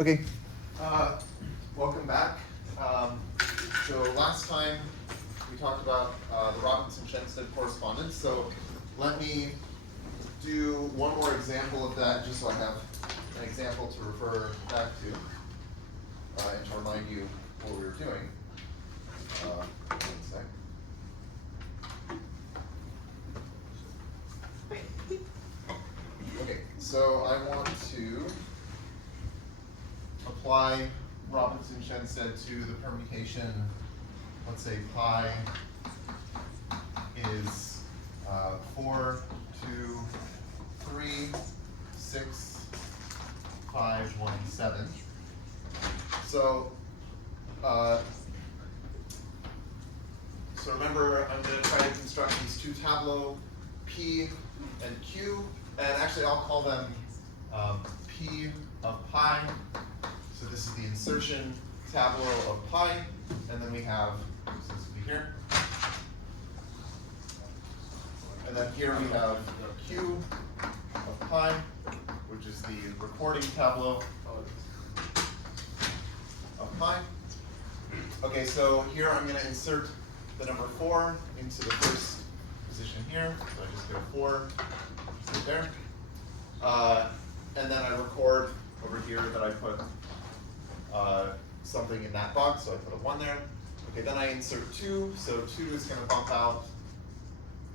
Okay, welcome back. So last time we talked about the Robinson-Schensted correspondence. So let me do one more example of that, just so I have an example to refer back to and to remind you what we were doing. One sec. Okay, so I want to apply Robinson-Schensted to the permutation. Let's say pi is 4, 2, 3, 6, 5, 1, 7. So remember, I'm going to try to construct these two tableaux, P and Q, and actually I'll call them P of pi. So this is the insertion tableau of pi, and then we have, so this will be here, and then here we have Q of pi, which is the recording tableau of pi. Okay, so here I'm going to insert the number 4 into the first position here. So I just go 4 right there. And then I record over here that I put something in that box, so I put a 1 there. Okay, then I insert 2, so 2 is going to bump out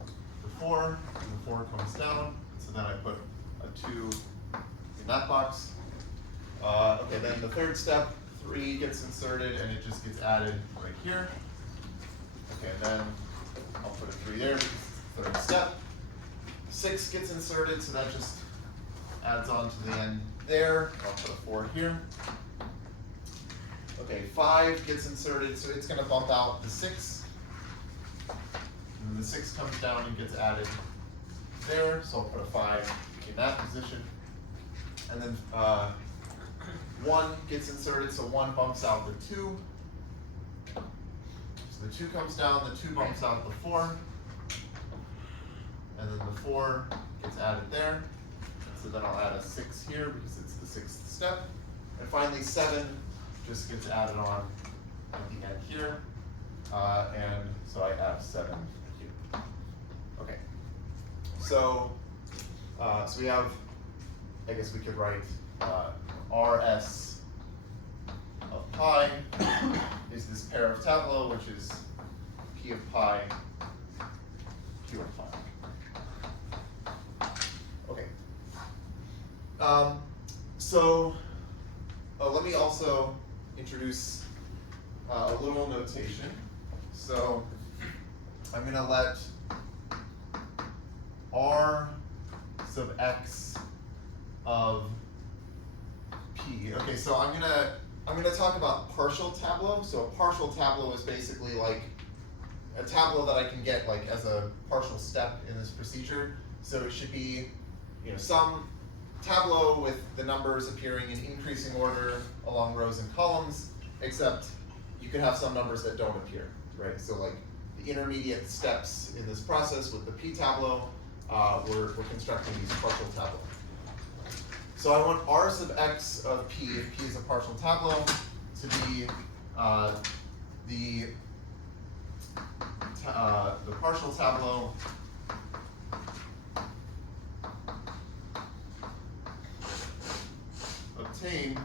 the 4, and the 4 comes down, so then I put a 2 in that box. Okay, then the third step, 3 gets inserted, and it just gets added right here. Okay, and then I'll put a 3 there, third step. 6 gets inserted, so that just adds on to the end there. I'll put a 4 here. Okay, 5 gets inserted, so it's going to bump out the 6. And then the 6 comes down and gets added there, so I'll put a 5 in that position. And then 1 gets inserted, so 1 bumps out the 2. So the 2 comes down, the 2 bumps out the 4. And then the 4 gets added there. So then I'll add a 6 here because it's the 6th step. And finally 7 just gets added on at the end here. And so I add 7 here. Okay. So we have, I guess we could write RS of pi is this pair of tableau, which is P of pi, Q of pi. Okay. Let me also introduce a little notation. So I'm going to let R sub x of P. Okay, so I'm gonna talk about partial tableau. So a partial tableau is basically like a tableau that I can get like as a partial step in this procedure. So it should be, some tableau with the numbers appearing in increasing order along rows and columns, except you could have some numbers that don't appear, right? So like the intermediate steps in this process with the P tableau, we're constructing these partial tableaux. So I want R sub x of P, if P is a partial tableau, to be the partial tableau obtained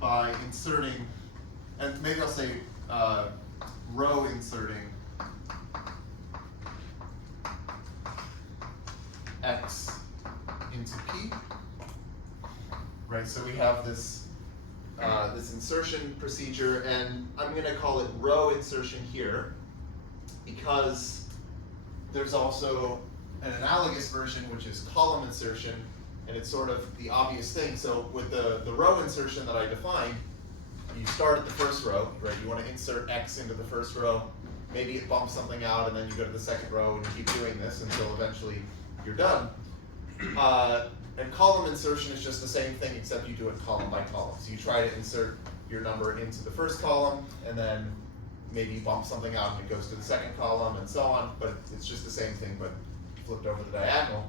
by inserting, and maybe I'll say row inserting x into P, right? So we have this this insertion procedure, and I'm going to call it row insertion here because there's also an analogous version, which is column insertion, and it's sort of the obvious thing. So with the row insertion that I defined, you start at the first row, right? You want to insert x into the first row. Maybe it bumps something out, and then you go to the second row and you keep doing this until eventually you're done. And column insertion is just the same thing, except you do it column by column. So you try to insert your number into the first column, and then maybe you bump something out and it goes to the second column, and so on. But it's just the same thing, but flipped over the diagonal.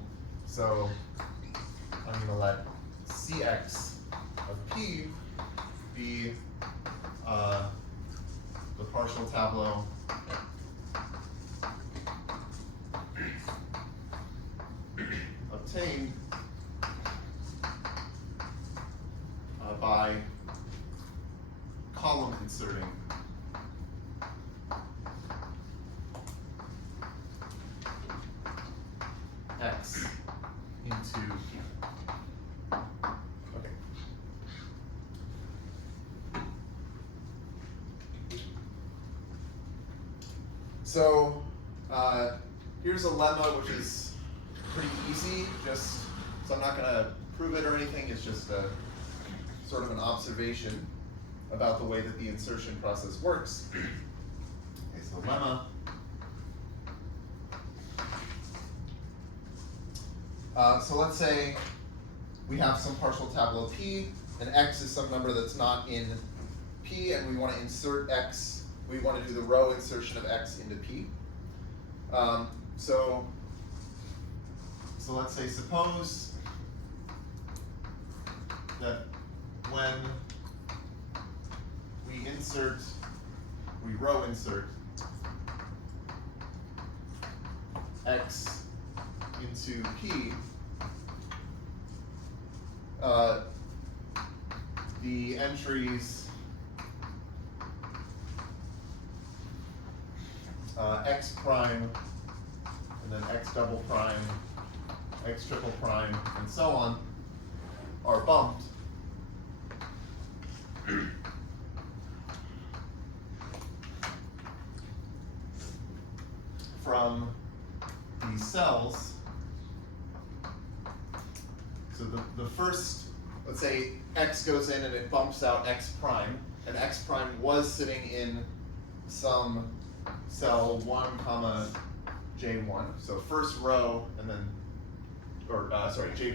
So I'm going to let Cx of P be the partial tableau obtained by column inserting X into P. Okay. So here's a lemma which is pretty easy. So I'm not going to prove it or anything. It's just a sort of an observation about the way that the insertion process works. Okay, so lemma. So let's say we have some partial tableau P, and X is some number that's not in P, and we want to insert X. We want to do the row insertion of X into P. So let's say, suppose that when we row insert X into P, the entries X prime, and then X double prime, X triple prime, and so on, are bumped from these cells. So the first, let's say X goes in and it bumps out X prime, and X prime was sitting in some cell 1 comma J1, so first row, and then, J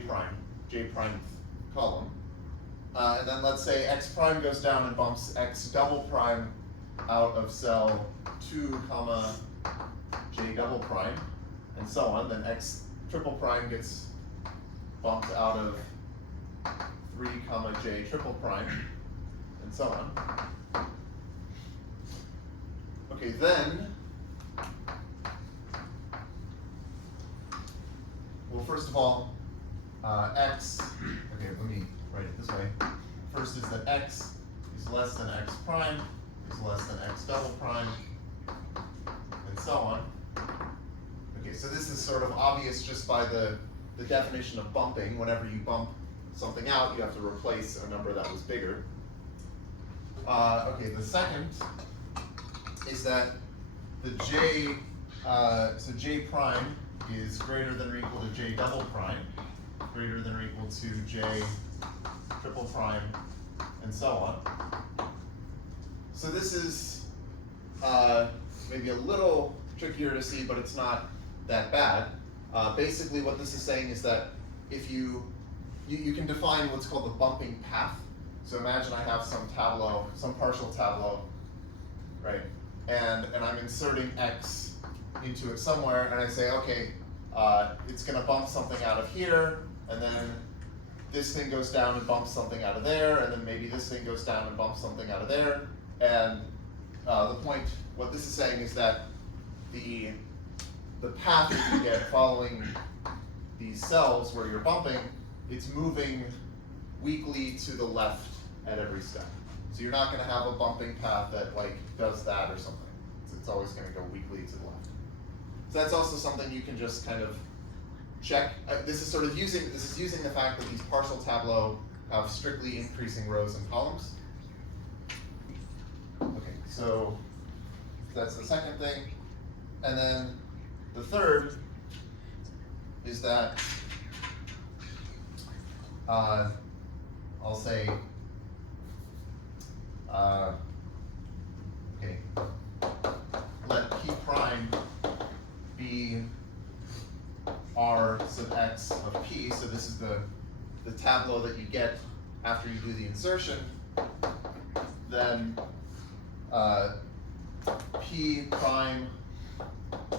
prime column. And then let's say X prime goes down and bumps X double prime out of cell 2 comma J double prime, and so on. Then X triple prime gets bumped out of 3 comma J triple prime, and so on. Okay, then, well, first of all, X, okay, let me write it this way. First is that X is less than X prime, is less than X double prime, and so on. Okay, so this is sort of obvious just by the definition of bumping. Whenever you bump something out, you have to replace a number that was bigger. Okay, the second is that the J, so J prime is greater than or equal to J double prime, greater than or equal to J triple prime, and so on. So this is maybe a little trickier to see, but it's not that bad. Basically what this is saying is that if you can define what's called the bumping path. So imagine I have some tableau, some partial tableau, right? And I'm inserting X into it somewhere, and I say, okay, it's going to bump something out of here, and then this thing goes down and bumps something out of there, and then maybe this thing goes down and bumps something out of there. And the point, what this is saying is that the path that you get following these cells where you're bumping, it's moving weakly to the left at every step. So you're not going to have a bumping path that like does that or something. It's always going to go weakly to the left. So that's also something you can just kind of check. This is using the fact that these partial tableau have strictly increasing rows and columns. Okay, so that's the second thing. And then the third is that I'll say, okay, let P prime be R sub X of P. So this is the tableau that you get after you do the insertion. Then P prime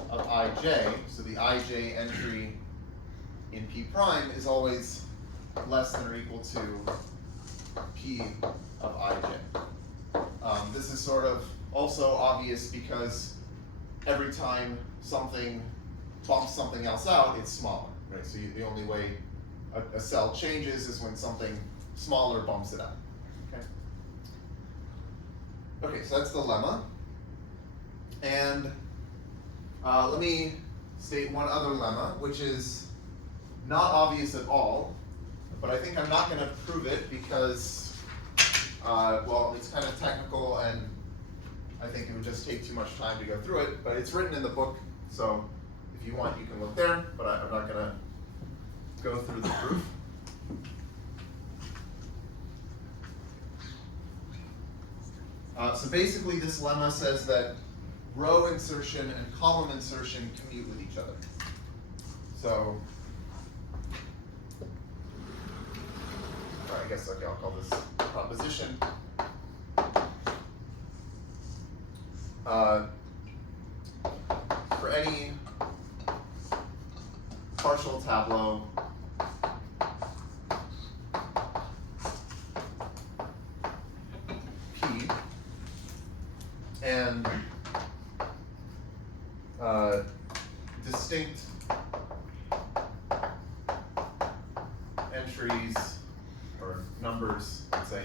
of Ij, so the Ij entry in P prime is always less than or equal to P of ij. This is sort of also obvious because every time something bumps something else out, it's smaller, right? So the only way a cell changes is when something smaller bumps it out. Okay. Okay, so that's the lemma. And let me state one other lemma, which is not obvious at all, but I think I'm not going to prove it because, well, it's kind of technical and I think it would just take too much time to go through it, but it's written in the book, so if you want, you can look there, but I'm not going to go through the proof. So basically this lemma says that row insertion and column insertion commute with each other. So, I guess, okay, I'll call this proposition. For any partial tableau P and distinct entries or numbers, let's say,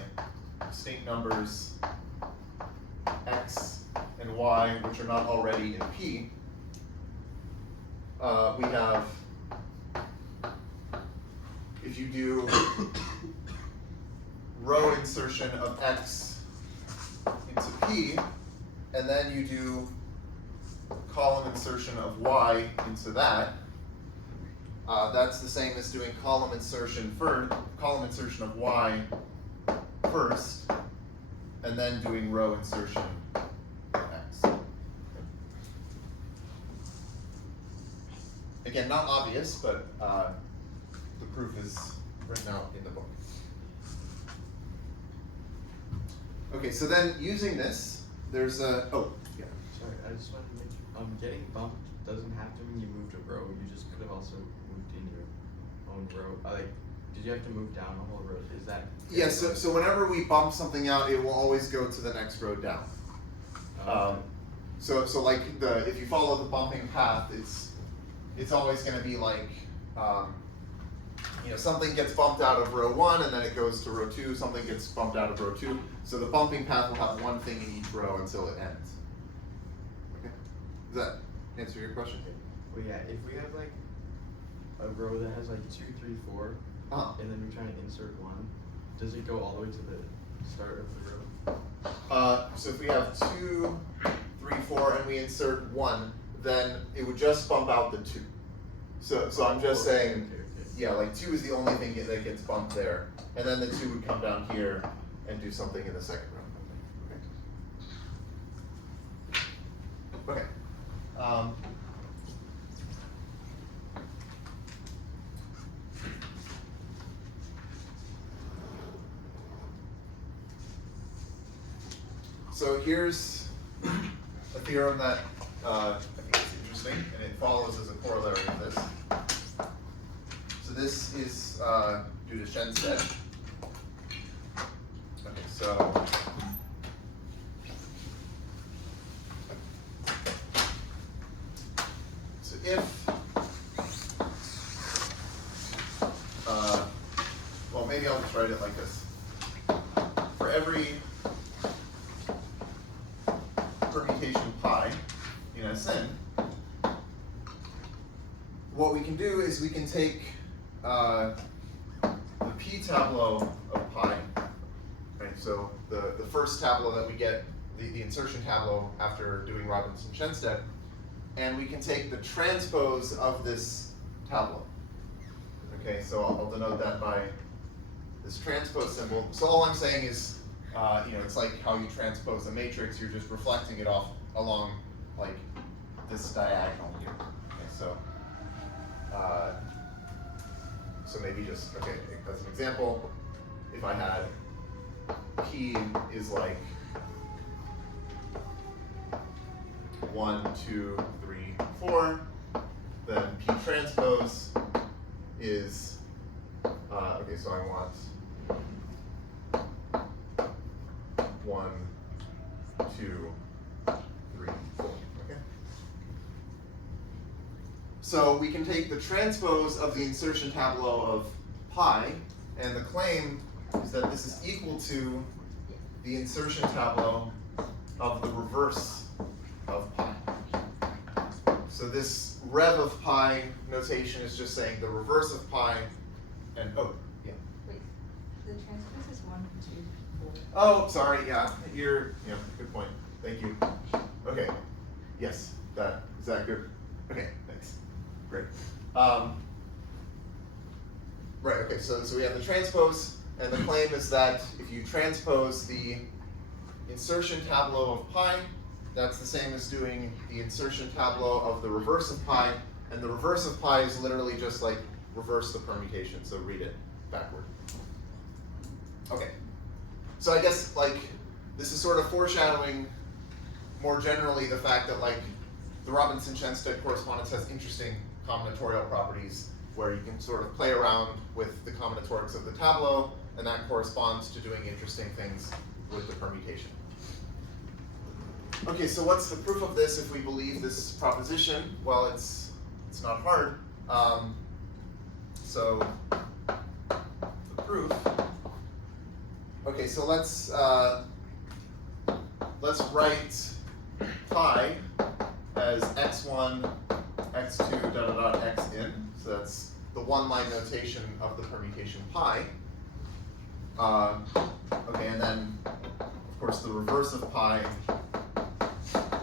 distinct numbers x and y, which are not already in P, we have, if you do row insertion of x into P, and then you do column insertion of y into that, that's the same as doing column insertion of y first, and then doing row insertion of x. Again, not obvious, but the proof is written out in the book. Okay, so then using this, there's a, oh, yeah. Sorry, I just wanted to make sure, getting bumped doesn't have to mean you moved a row, you just could have also moved in your own row. Like, did you have to move down a whole row? Is that? Yeah, so whenever we bump something out, it will always go to the next row down. So like if you follow the bumping path, it's always going to be like, something gets bumped out of row 1 and then it goes to row 2, something gets bumped out of row 2. So the bumping path will have one thing in each row until it ends. Okay? Does that answer your question? Well, yeah, if we have like a row that has like 2, 3, 4, and then we're trying to insert 1, does it go all the way to the start of the row? So if we have 2, 3, 4, and we insert 1, then it would just bump out the 2. So I'm just saying, yeah, like 2 is the only thing that gets bumped there, and then the 2 would come down here and do something in the second row. Okay. So here's a theorem that I think is interesting, and it follows as a corollary of this. So this is due to Schensted. Okay, so if, well, maybe I'll just write it like this. For every permutation pi in SN, what we can do is we can take the p tableau of pi, right? So the first tableau that we get, the insertion tableau after doing Robinson-Schensted, and we can take the transpose of this tableau. Okay, so I'll denote that by this transpose symbol. So all I'm saying is, it's like how you transpose a matrix. You're just reflecting it off along like this diagonal here. Okay, so maybe just, okay, as an example, if I had P is like 1, 2, 3, 4, then P transpose is Okay, so I want 1, 2, 3, 4. Okay. So we can take the transpose of the insertion tableau of pi, and the claim is that this is equal to the insertion tableau of the reverse of pi. So this rev of pi notation is just saying the reverse of pi, and oh, yeah. Wait, the transpose is 1, 2, 4. Oh, sorry, yeah, good point. Thank you. Okay, yes, is that good? Okay, thanks. Great. Right, okay, so we have the transpose, and the claim is that if you transpose the insertion tableau of pi, that's the same as doing the insertion tableau of the reverse of pi, and the reverse of pi is literally just like reverse the permutation, so read it backward. Okay, so I guess like this is sort of foreshadowing more generally the fact that like the Robinson-Schensted correspondence has interesting combinatorial properties where you can sort of play around with the combinatorics of the tableau, and that corresponds to doing interesting things with the permutation. Okay, so what's the proof of this if we believe this proposition? Well, it's not hard. So the proof. Okay, so let's write pi as x1, x2, x in. So that's the one-line notation of the permutation pi. Okay, and then of course the reverse of pi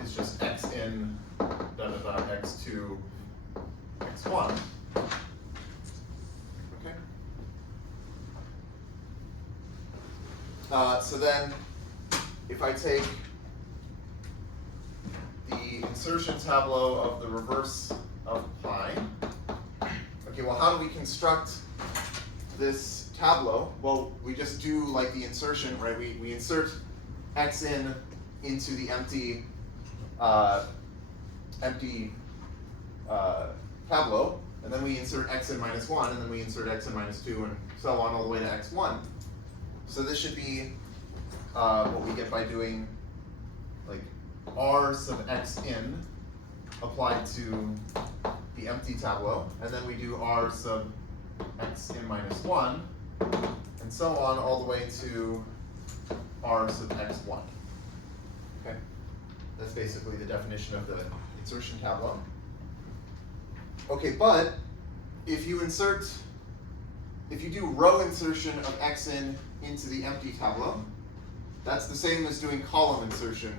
is just x in, x2, x1. Okay. So then, if I take the insertion tableau of the reverse of pi, okay, well, how do we construct this tableau? Well, we just do like the insertion, right? We insert x in into the empty tableau, and then we insert x in minus 1, and then we insert x in minus 2, and so on all the way to x1. So this should be what we get by doing like r sub x in applied to the empty tableau, and then we do r sub x in minus 1, and so on all the way to r sub x1. Okay, that's basically the definition of the insertion tableau. Okay, but if you do row insertion of x in into the empty tableau, that's the same as doing column insertion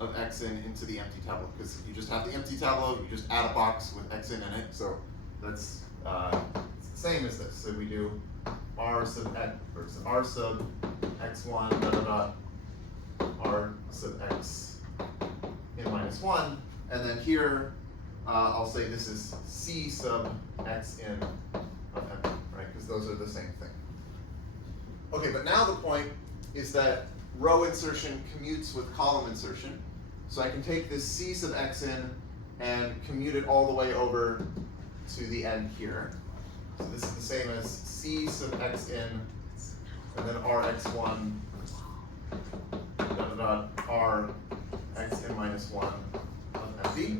of x in into the empty tableau, because you just have the empty tableau, you just add a box with x in it, so that's it's the same as this. So we do r sub x, or r sub x1 r sub x in minus 1, and then here I'll say this is c sub x in of empty, right? Because those are the same thing. Okay, but now the point is that row insertion commutes with column insertion. So I can take this c sub x in and commute it all the way over to the end here. So this is the same as c sub x in, and then rx1 r x in minus 1 of empty.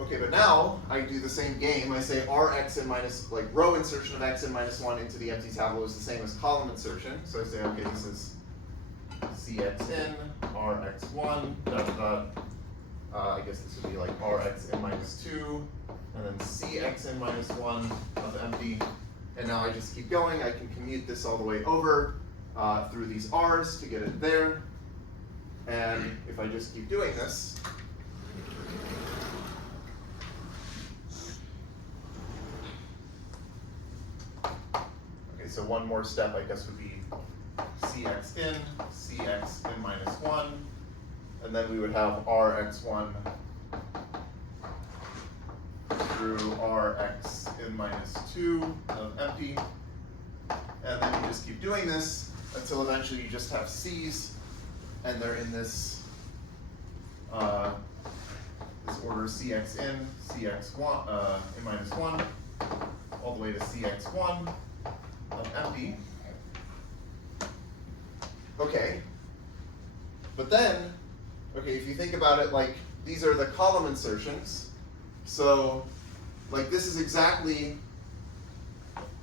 Okay, but now I do the same game. I say rx in minus, like row insertion of x in minus 1 into the empty tableau is the same as column insertion. So I say, okay, this is cx in, rx1, I guess this would be like rx in minus 2, and then cx in minus 1 of empty. And now I just keep going. I can commute this all the way over through these r's to get it there. And if I just keep doing this, so one more step, I guess, would be cx in minus 1, and then we would have rx1 through rx in minus 2 of empty, and then you just keep doing this until eventually you just have c's, and they're in this this order cx in, cx1 in minus 1, all the way to cx1 of empty. Okay, but then, okay, if you think about it, like, these are the column insertions. So, like, this is exactly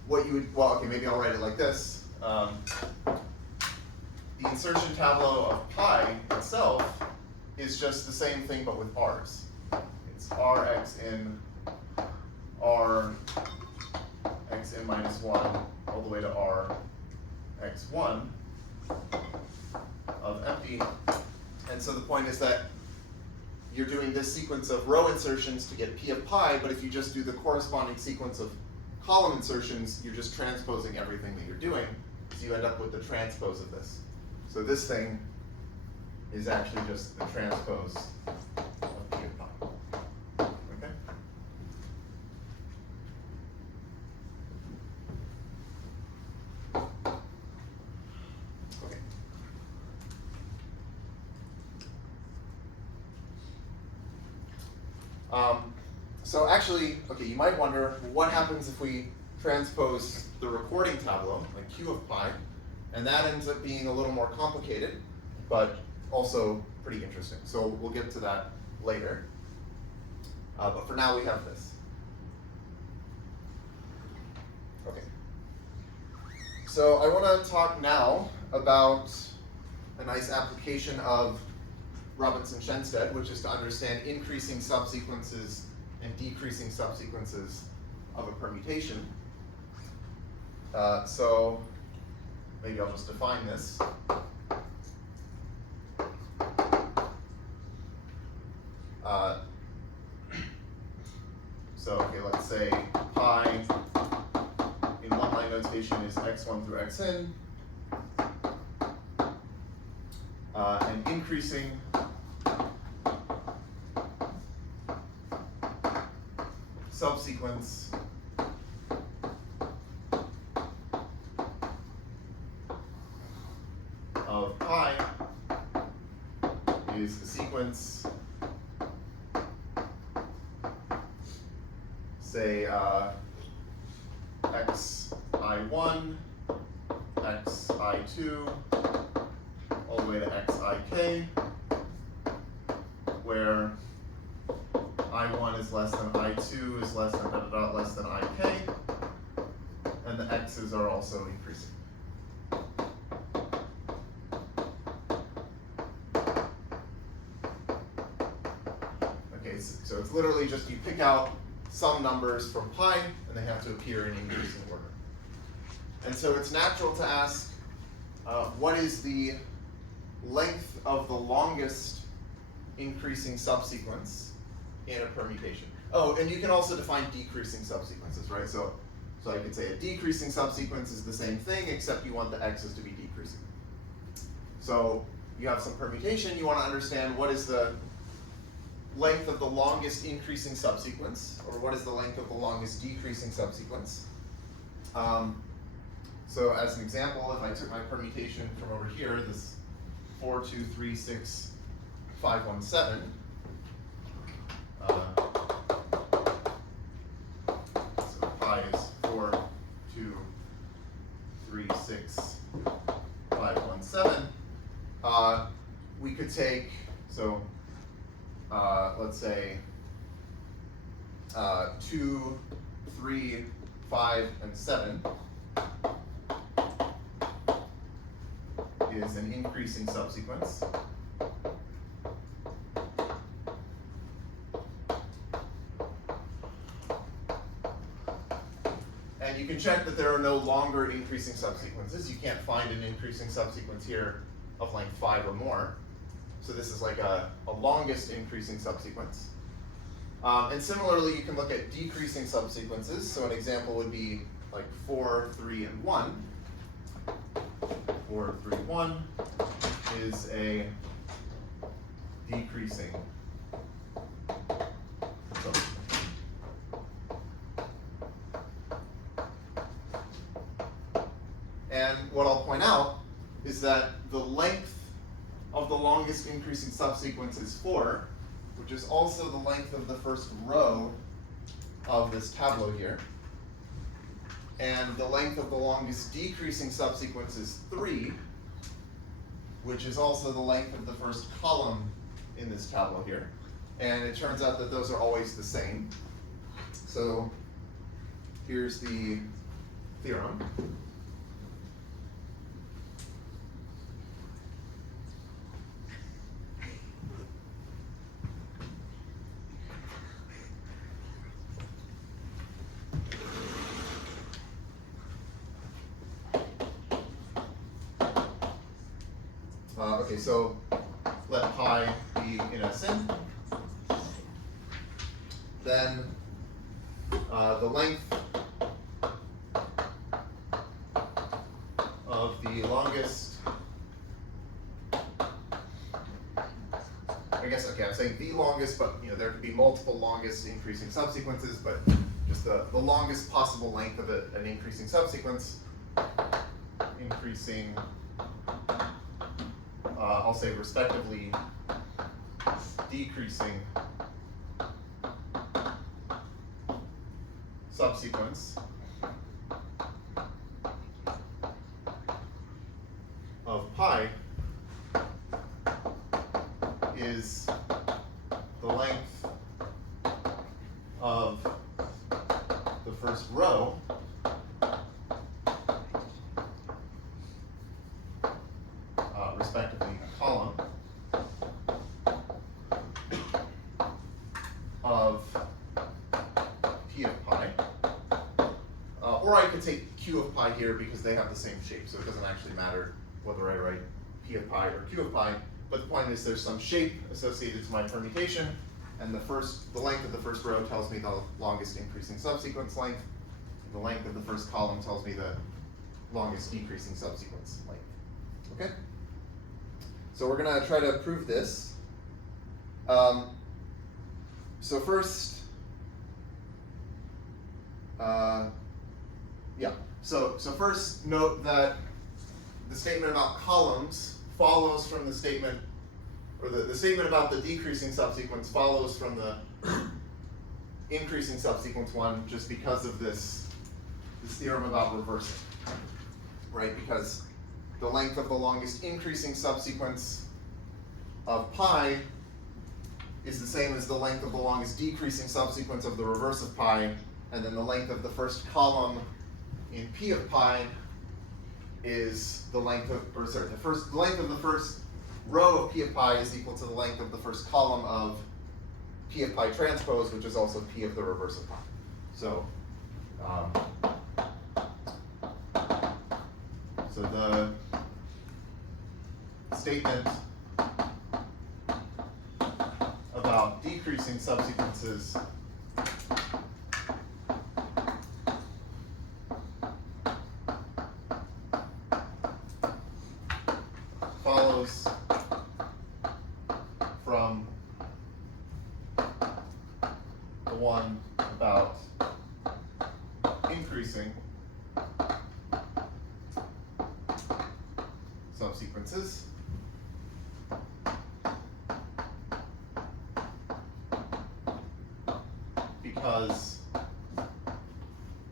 what you would, well, okay, maybe I'll write it like this. The insertion tableau of pi itself is just the same thing, but with r's. It's rx in r x in minus 1 all the way to r x1 of empty. And so the point is that you're doing this sequence of row insertions to get p of pi, but if you just do the corresponding sequence of column insertions, you're just transposing everything that you're doing, so you end up with the transpose of this. So this thing is actually just the transpose of p of pi. Okay? Okay. So actually, okay, you might wonder, what happens if we transpose the recording tableau, like q of pi, and that ends up being a little more complicated, but also pretty interesting. So we'll get to that later. But for now, we have this. Okay. So I want to talk now about a nice application of Robinson-Schensted, which is to understand increasing subsequences and decreasing subsequences of a permutation. So maybe I'll just define this. So okay, let's say pi in one-line notation is x1 through xn, and increasing subsequence of pi is the sequence, say xi1, xi2, all the way to xik, where I1 is less than I2 is less than less than IK, and the x's are also increasing. Okay, so it's literally just you pick out some numbers from pi, and they have to appear in increasing order. And so it's natural to ask, what is the length of the longest increasing subsequence in a permutation? Oh, and you can also define decreasing subsequences, right? So I could say a decreasing subsequence is the same thing, except you want the x's to be decreasing. So you have some permutation, you want to understand what is the length of the longest increasing subsequence, or what is the length of the longest decreasing subsequence. So as an example, if I took my permutation from over here, this 4, 2, 3, 6, 5, 1, 7, so pi is 4, 2, 3, 6, 5, 1, 7. We could take, so let's say 2, 3, 5, and 7 is an increasing subsequence. And you can check that there are no longer increasing subsequences. You can't find an increasing subsequence here of length 5 or more. So this is like a longest increasing subsequence. And similarly, you can look at decreasing subsequences. So an example would be like 4, 3, and 1. 4, 3, 1 is a decreasing subsequence. And what I'll point out is that the length of the longest increasing subsequence is 4, which is also the length of the first row of this tableau here. and the length of the longest decreasing subsequence is 3, which is also the length of the first column in this tableau here. And it turns out that those are always the same. So here's the theorem. Okay, so let pi be in a sim. Then the length of the longest, I guess, okay, I'm saying the longest, but there could be multiple longest increasing subsequences, but just the longest possible length of an increasing subsequence, increasing, I'll say respectively, decreasing subsequence of pi is the length of the first row respectively a column of p of pi, or I could take q of pi here because they have the same shape, so it doesn't actually matter whether I write p of pi or q of pi, but the point is there's some shape associated to my permutation, and the length of the first row tells me the longest increasing subsequence length, and the length of the first column tells me the longest decreasing subsequence length. Okay? So we're going to try to prove this. So first, so first note that the statement about columns follows from the statement, or the statement about the decreasing subsequence follows from the increasing subsequence one, just because of this theorem about reversing, right? Because the length of the longest increasing subsequence of pi is the same as the length of the longest decreasing subsequence of the reverse of pi, and then the length of the first column in p of pi is the length of, the length of the first row of p of pi is equal to the length of the first column of p of pi transpose, which is also p of the reverse of pi. So, so the statement about decreasing subsequences follows from the one about increasing subsequences. Because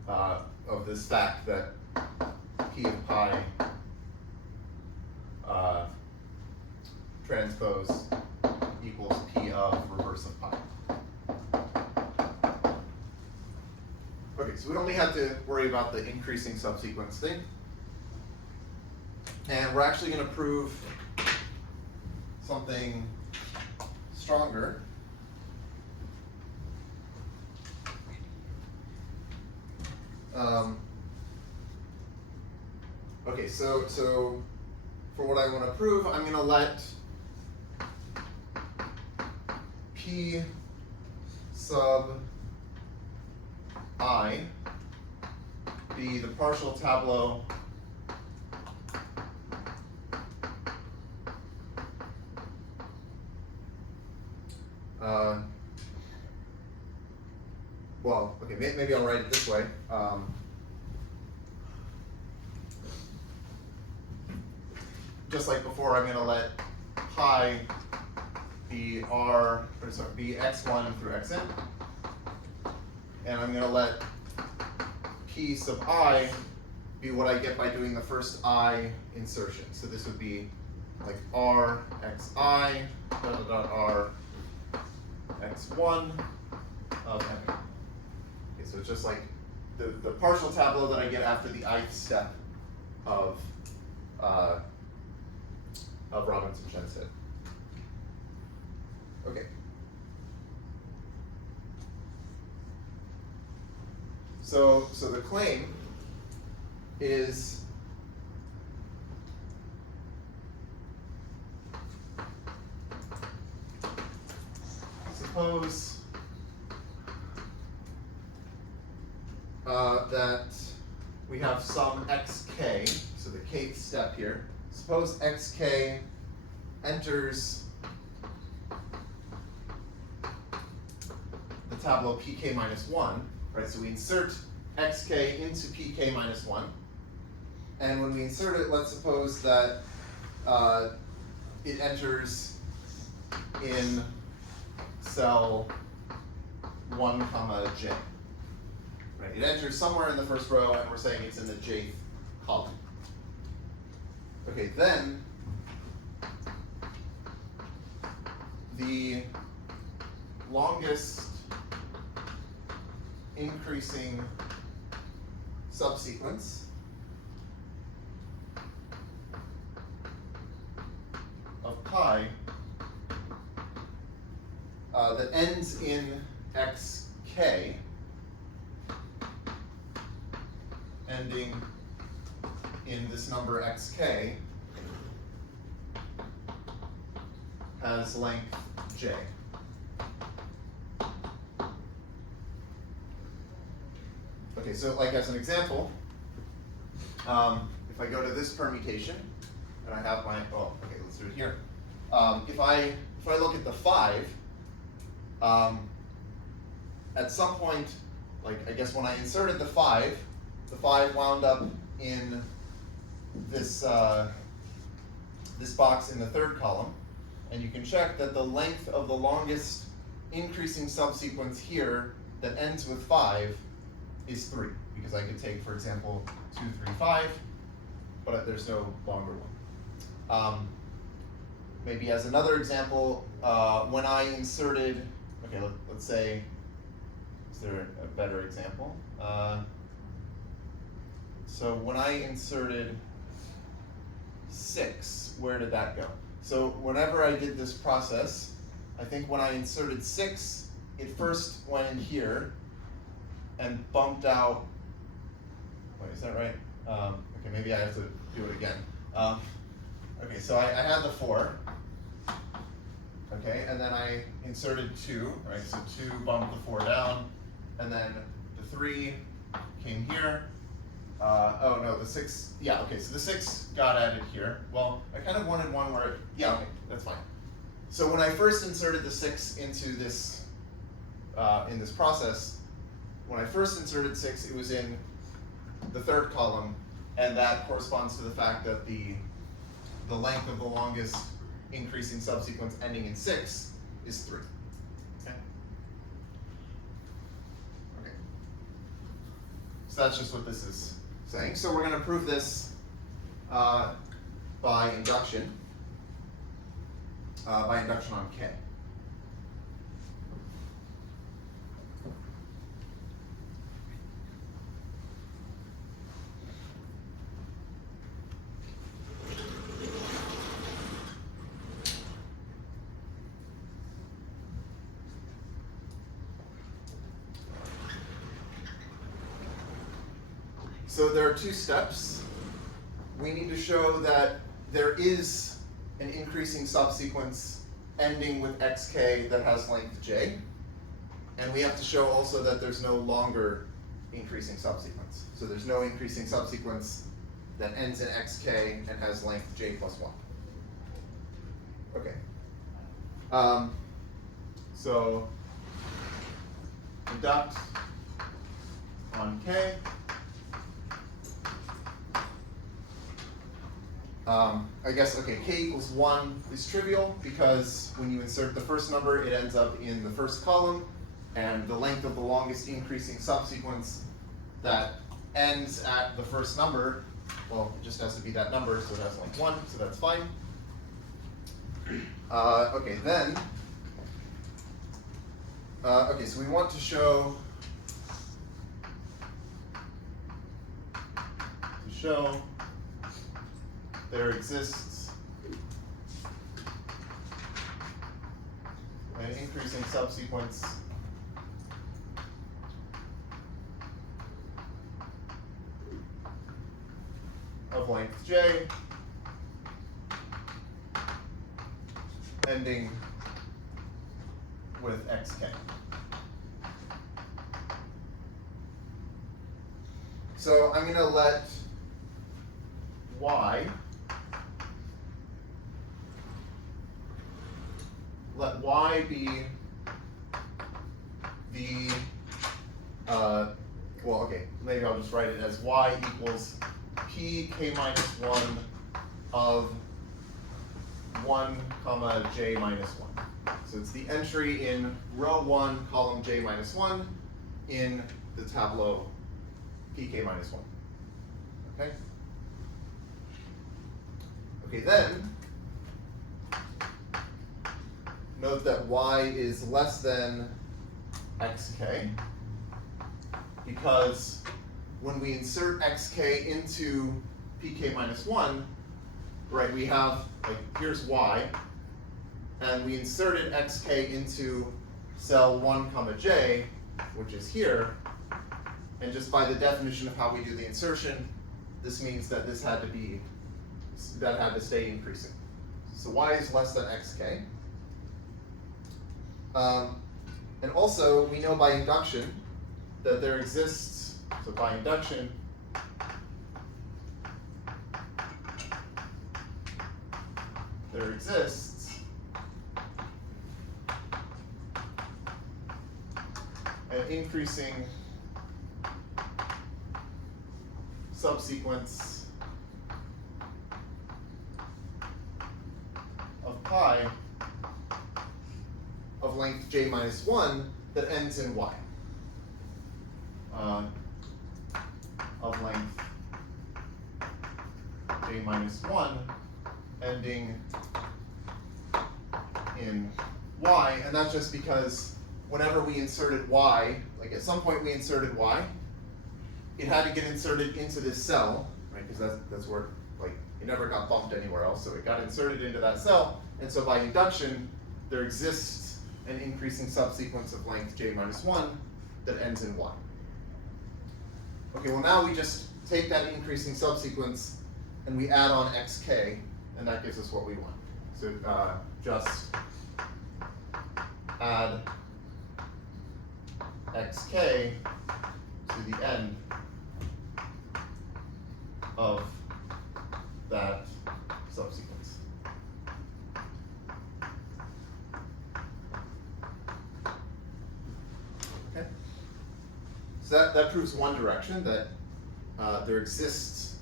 of this fact that p of pi transpose equals p of reverse of pi. Okay, so we only have to worry about the increasing subsequence thing. And we're actually going to prove something stronger. Okay, so for what I want to prove, I'm going to let P sub I be the partial tableau well, okay, maybe I'll write it this way. Just like before, I'm going to let pi be be x1 through xn, and I'm going to let p sub I be what I get by doing the first I insertion. So this would be like r xi dot dot dot r x1 of m. Okay, so it's just like the partial tableau that I get after the ith step of Robinson-Schensted. Okay. So the claim is suppose that we have some xk, so the kth step here. Suppose xk enters the tableau pk minus 1, right? So we insert xk into pk minus 1. And when we insert it, let's suppose that it enters in cell 1 comma j. Right? It enters somewhere in the first row, and we're saying it's in the jth column. Okay, then the longest increasing subsequence of pi that ends in xk, ending in this number xk, has length j. Okay, so like as an example, if I go to this permutation, and I have my, okay, let's do it here. If I look at the 5, at some point, like I guess when I inserted the 5 wound up in this this box in the third column, and you can check that the length of the longest increasing subsequence here that ends with 5 is 3, because I could take, for example, 2, 3, 5, but there's no longer one. Maybe as another example, when I inserted, okay, let's say, is there a better example? So when I inserted 6, where did that go? So whenever I did this process, I think when I inserted 6, it first went in here and bumped out, wait, is that right? Okay, maybe I have to do it again. Okay, so I had the 4, okay, and then I inserted 2, right, so 2 bumped the 4 down, and then the 3 came here. Oh no, the 6, yeah, okay, so the 6 got added here. Well, I kind of wanted one where, yeah, okay, that's fine. So when I first inserted the 6 into this, in this process, when I first inserted 6, it was in the third column, and that corresponds to the fact that the length of the longest increasing subsequence ending in 6 is 3. Okay. Okay. So that's just what this is saying. So we're going to prove this by induction on K. So there are 2 steps. We need to show that there is an increasing subsequence ending with xk that has length j. And we have to show also that there's no longer increasing subsequence. So there's no increasing subsequence that ends in xk and has length j plus 1. Okay. So induct on k. I guess, okay, k equals 1 is trivial because when you insert the first number, it ends up in the first column, and the length of the longest increasing subsequence that ends at the first number, well, it just has to be that number, so it has like 1, so that's fine. Okay, then, okay, so we want to show there exists an increasing subsequence of length j ending with xk. So I'm going to let y be the, well, okay, maybe I'll just write it as y equals p k minus 1 of 1 comma j minus 1. So it's the entry in row 1, column j minus 1 in the tableau pk minus 1. Okay? Okay, then, note that y is less than xk, because when we insert xk into pk minus 1, right, we have, like, here's y, and we inserted xk into cell 1 comma j, which is here, and just by the definition of how we do the insertion, this means that this had to be, that had to stay increasing. So y is less than xk. And also, we know by induction that there exists, so by induction, there exists an increasing subsequence of pi of length j minus 1 that ends in y. Of length j minus 1 ending in y, and that's just because whenever we inserted y, like at some point we inserted y, it had to get inserted into this cell, right? Because that's where, like, it never got bumped anywhere else, so it got inserted into that cell, and so by induction, there exists an increasing subsequence of length j minus 1 that ends in y. Okay, well now we just take that increasing subsequence and we add on xk, and that gives us what we want. So just add xk to the end of that subsequence. Okay? So that proves one direction, that there exists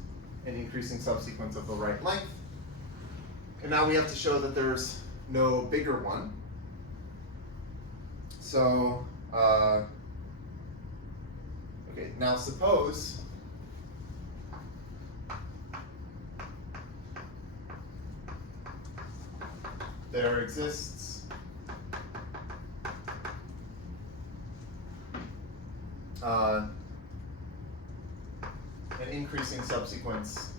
an increasing subsequence of the right length. And now we have to show that there's no bigger one. So, okay, now suppose there exists an increasing subsequence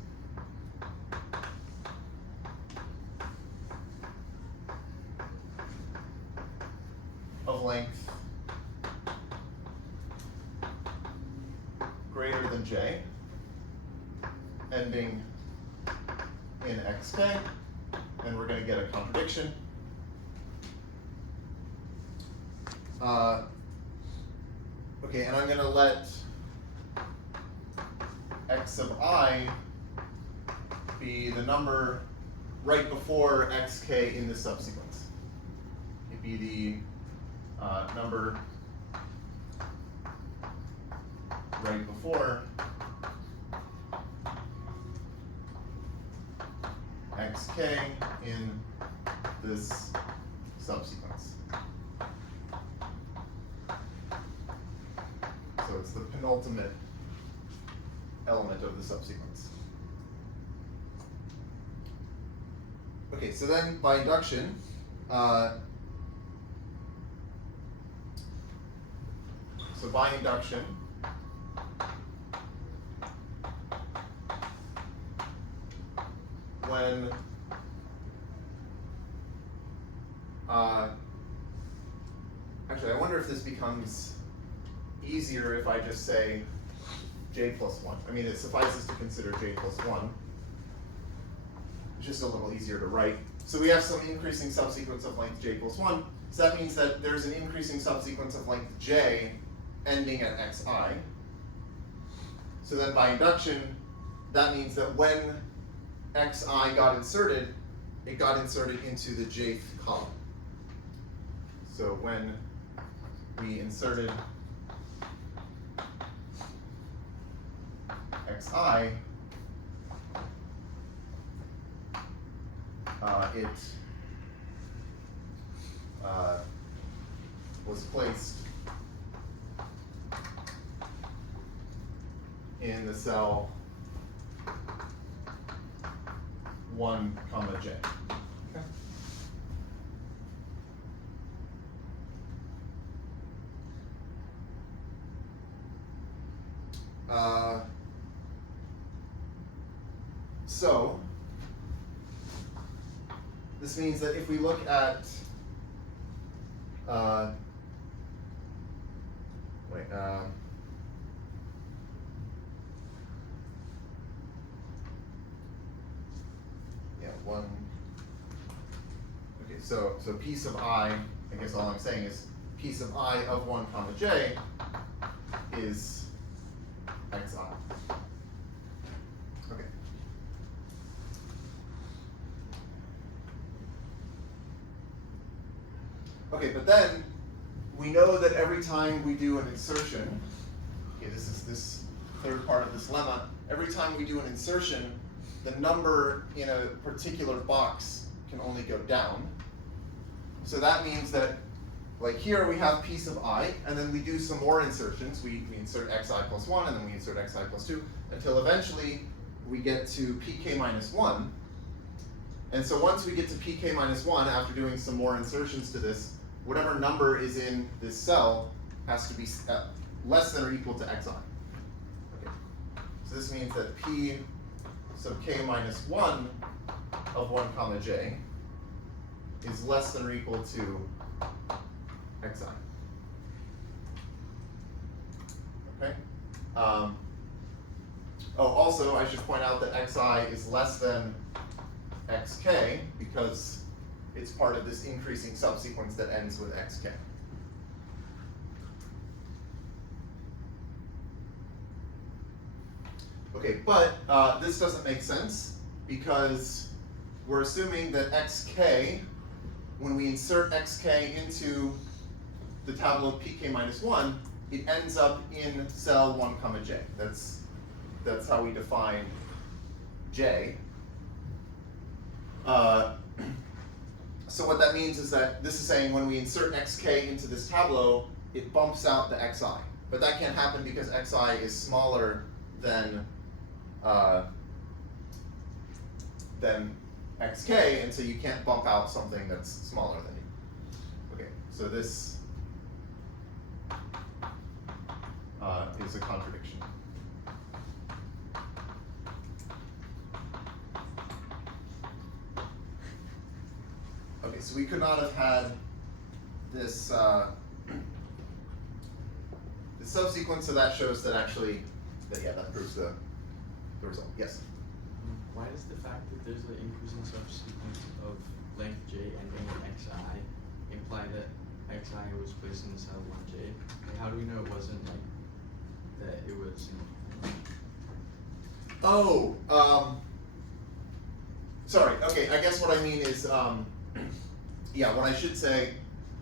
of length greater than j, ending in xk, and we're going to get a contradiction. Okay, and I'm going to let x sub I be the number right before xk in this subsequence. It'd be the number right before xk in this subsequence. So it's the penultimate element of the subsequence. Okay, so then by induction, so by induction, when actually I wonder if this becomes easier if I just say j plus 1. I mean, it suffices to consider j plus 1. It's just a little easier to write. So we have some increasing subsequence of length j plus 1. So that means that there's an increasing subsequence of length j ending at xi. So then by induction, that means that when xi got inserted, it got inserted into the jth column. So when we inserted xi, it was placed in the cell 1, j. Okay. So this means that if we look at one. Okay, so piece of I guess all I'm saying is piece of I of 1, j is xi. Okay. Okay, but then we know that every time we do an insertion, okay, this is this third part of this lemma, every time we do an insertion, the number in a particular box can only go down. So that means that, like here we have piece of I, and then we do some more insertions. We insert xi plus 1, and then we insert xi plus 2, until eventually we get to pk minus 1. And so once we get to pk minus 1, after doing some more insertions to this, whatever number is in this cell has to be less than or equal to xi. Okay. So this means that p sub k minus 1 of 1, j is less than or equal to xi. Okay. Also, I should point out that xi is less than xk because it's part of this increasing subsequence that ends with xk. Okay, but this doesn't make sense because we're assuming that xk, when we insert xk into the tableau of pk minus 1, it ends up in cell 1, j. That's how we define j. So what that means is that this is saying when we insert xk into this tableau, it bumps out the xi. But that can't happen because xi is smaller than xk, and so you can't bump out something that's smaller than you. Okay, so this is a contradiction. Okay, so we could not have had this the subsequence, so that shows that actually, that proves the result. Yes? Why does the fact that there's an increasing subsequence of length j ending in xi imply that xi was placed in the cell 1j? Like, how do we know it wasn't like that it was? Sorry. Okay, I guess what I mean is, what I should say.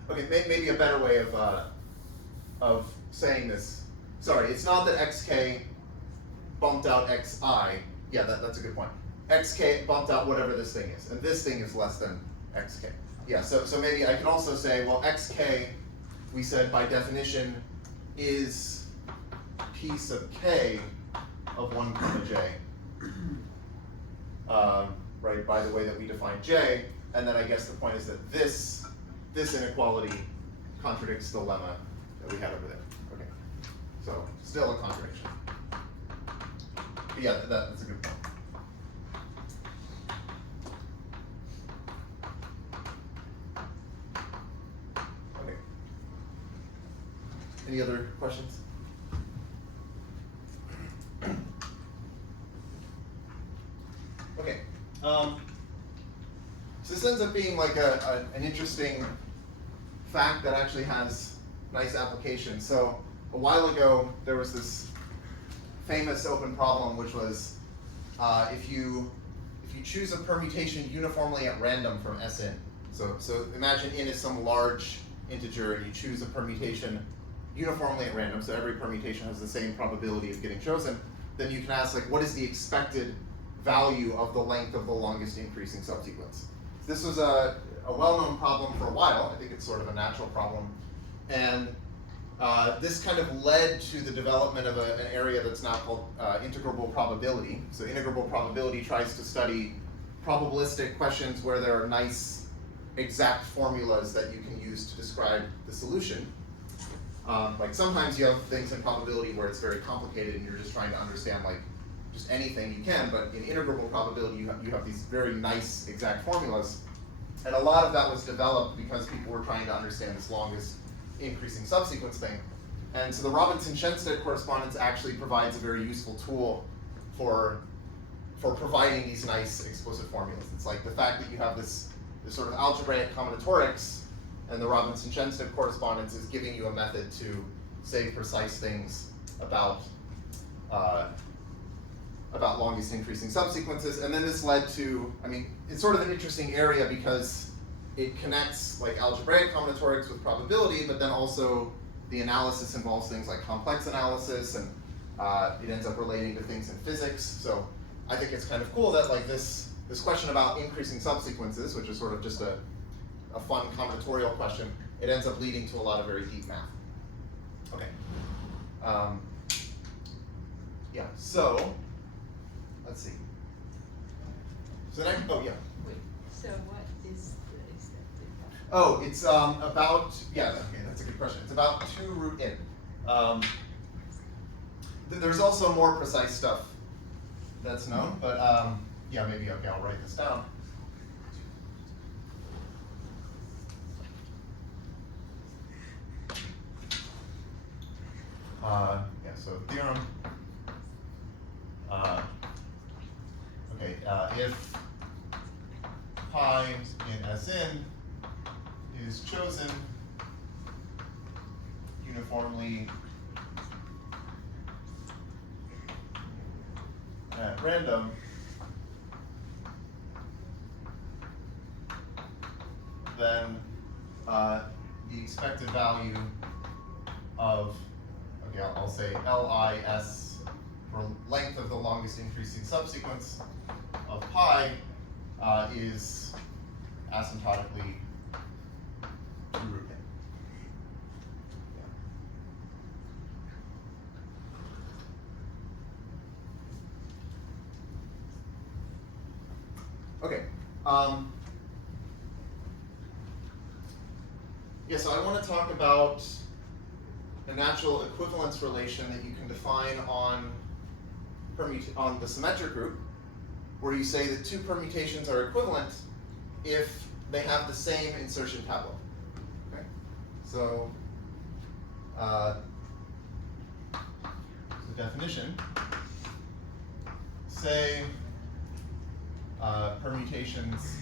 Okay, maybe a better way of saying this. Sorry, it's not that xk bumped out xi. Yeah, that's a good point. Xk bumped out whatever this thing is, and this thing is less than xk. Yeah, so maybe I could also say, well, xk, we said by definition, is p sub k of 1 comma j, right, by the way that we define j, and then I guess the point is that this inequality contradicts the lemma that we had over there. Okay, so still a contradiction. But yeah, that's a good point. Okay. Any other questions? Okay. So this ends up being like an interesting fact that actually has nice application. So a while ago, there was this famous open problem, which was if you choose a permutation uniformly at random from Sn. So imagine n is some large integer, and you choose a permutation uniformly at random. So every permutation has the same probability of getting chosen. Then you can ask, like, what is the expected value of the length of the longest increasing subsequence? This was a well-known problem for a while. I think it's sort of a natural problem. And this kind of led to the development of an area that's now called integrable probability. So integrable probability tries to study probabilistic questions where there are nice exact formulas that you can use to describe the solution. Like sometimes you have things in probability where it's very complicated and you're just trying to understand like just anything you can, but in integrable probability you have these very nice exact formulas. And a lot of that was developed because people were trying to understand this longest increasing subsequence thing. And so the Robinson-Schensted correspondence actually provides a very useful tool for providing these nice explicit formulas. It's like the fact that you have this sort of algebraic combinatorics, and the Robinson-Schensted correspondence is giving you a method to say precise things about longest increasing subsequences. And then this led to, I mean, it's sort of an interesting area because it connects like algebraic combinatorics with probability, but then also the analysis involves things like complex analysis, and it ends up relating to things in physics. So I think it's kind of cool that like this question about increasing subsequences, which is sort of just a fun combinatorial question, it ends up leading to a lot of very deep math. Okay. Yeah, so let's see. So next, oh yeah. Wait, so what is the expected value? Oh, it's about, yeah, okay, that's a good question. It's about 2 root n. There's also more precise stuff that's known, but yeah, maybe, okay, I'll write this down. Yeah, so theorem. Okay, if pi in Sn is chosen uniformly at random, then the expected value of, okay, I'll say LIS for length of the longest increasing subsequence of pi is asymptotically 2 root n. Yeah. Okay. Yeah, so I want to talk about a natural equivalence relation that you can define on the symmetric group, where you say that 2 permutations are equivalent if they have the same insertion tableau. Okay? So, the definition, say permutations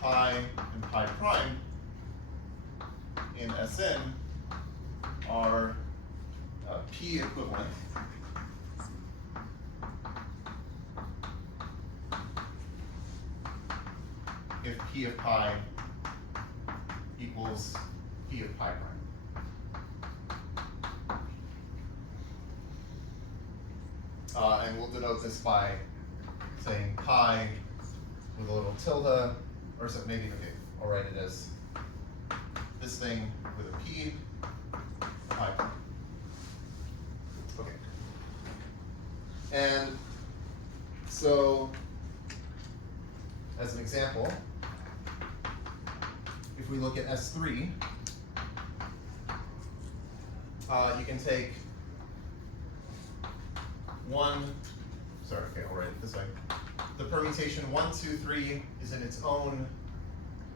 pi and pi prime in Sn are P equivalent if P of pi equals P of pi prime. And we'll denote this by saying pi with a little tilde, or so maybe, okay, I'll write it as this thing with a P, pi prime. Okay. And so, as an example, if we look at S3, you can take I'll write it this way. The permutation 1, 2, 3 is in its own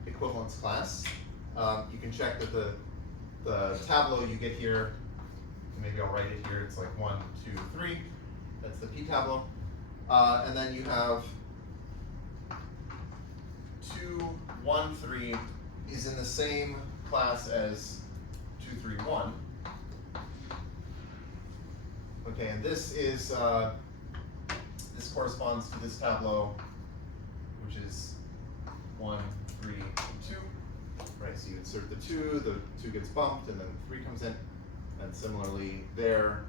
equivalence class. You can check that the tableau you get here, maybe I'll write it here, it's like 1, 2, 3. That's the P tableau. And then you have 2, 1, 3 is in the same class as 2, 3, 1. Okay, and this is this corresponds to this tableau, which is 1, 3, 2. Right, so you insert the 2 gets bumped, and then the 3 comes in. And similarly there,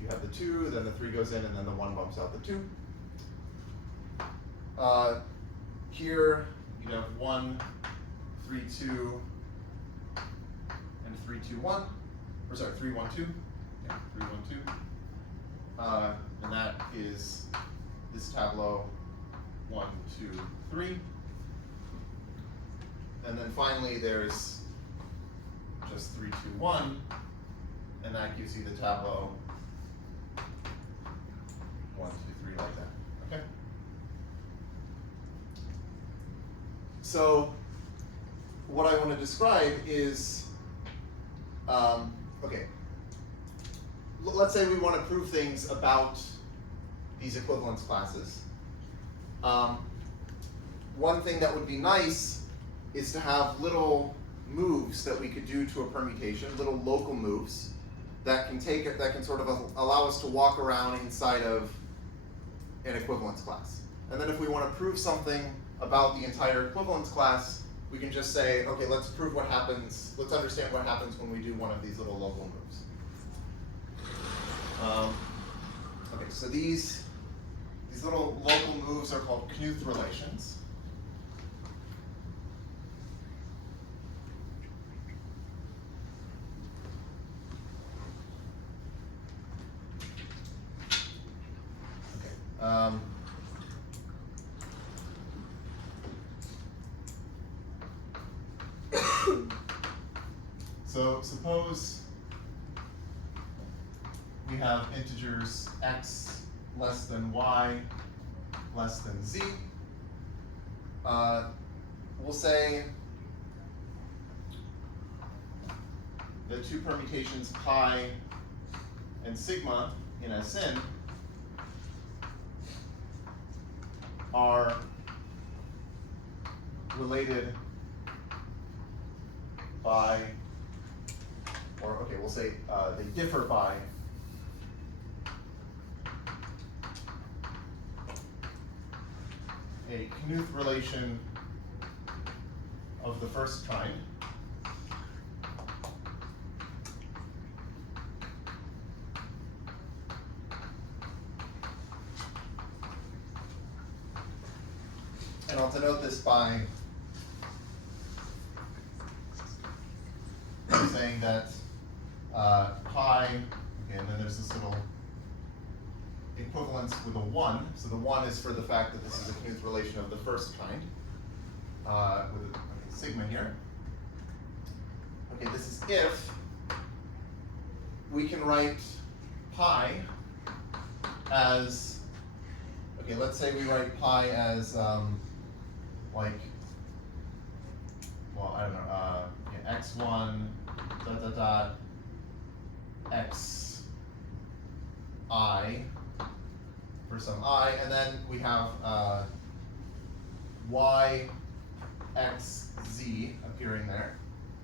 you have the 2, then the 3 goes in, and then the 1 bumps out the 2. Here you have 1, 3, 2, and 3, 2, 1. Or sorry, 3, 1, 2. Yeah, 3, 1, 2. And that is this tableau 1, 2, 3. And then finally there's just 3, 2, 1, and that gives you the tableau 1, 2, 3 like that. Okay? So what I want to describe is, okay, let's say we want to prove things about these equivalence classes. One thing that would be nice is to have little moves that we could do to a permutation, little local moves that can sort of allow us to walk around inside of an equivalence class. And then if we want to prove something about the entire equivalence class, we can just say, okay, let's prove what happens, let's understand what happens when we do one of these little local moves. Okay, so these little local moves are called Knuth relations. So suppose we have integers x less than y less than z. We'll say the two permutations pi and sigma in Sn are related by, or okay, we'll say they differ by a Knuth relation of the first kind. And I'll denote this by saying that pi, okay, and then there's this little equivalence with a 1. So the 1 is for the fact that this is a Knuth relation of the first kind, with sigma here. Okay, this is if we can write pi as, okay, let's say we write pi as like, well, I don't know, okay, x1 dot dot dot x I for some I, and then we have y x z appearing there.